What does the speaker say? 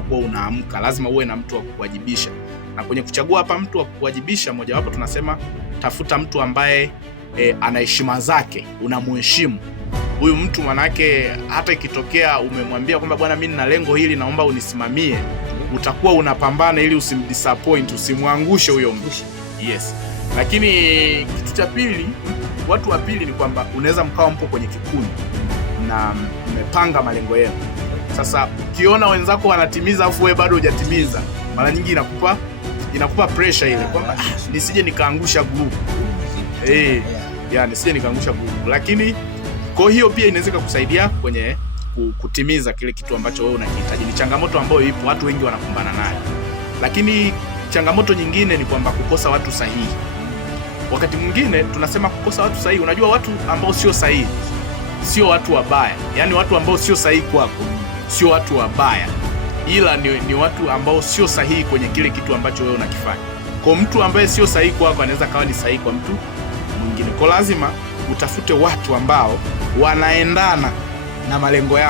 unakuwa unaamka, lazima uwe na mtu wa kukuwajibisha. Na kwenye kuchagua hapa mtu wa kukuwajibisha, mojawapo tunasema tafuta mtu ambaye ana heshima zake, unamheshimu huyu mtu. Manake hata ikitokea umemwambia kwamba bwana, mimi nina lengo hili, naomba unisimamie, utakuwa unapambana ili usimdisappoint, usimwangushe huyo mtu. Yes. Lakini kitu cha pili, watu wa pili ni kwamba unaweza mkawa mpo kwenye kikundi na mmepanga malengo yenu. Sasa ukiona wenzako wanatimiza afu wewe bado hujatimiza, mara nyingi inakupa pressure ile kwamba nisije nikaangusha group. Nisije nikaangusha group. Lakini kwa hiyo pia inaweza kukusaidia kwenye kutimiza kile kitu ambacho wewe unakihitaji. Ni changamoto ambayo ipo, watu wengi wanakumbana nayo. Lakini changamoto nyingine ni kwamba kukosa watu sahihi. Wakati mwingine tunasema kukosa watu sahihi, unajua watu ambao sio sahihi sio watu wabaya. Yaani watu ambao sio sahihi kwako sio watu wabaya, ila ni watu ambao sio sahihi kwenye kile kitu ambacho wewe unakifanya. Kwa mtu ambaye sio sahihi kwako anaweza kawa ni sahihi kwa mtu mwingine. Kwa lazima utafute watu ambao wanaendana na malengo yako.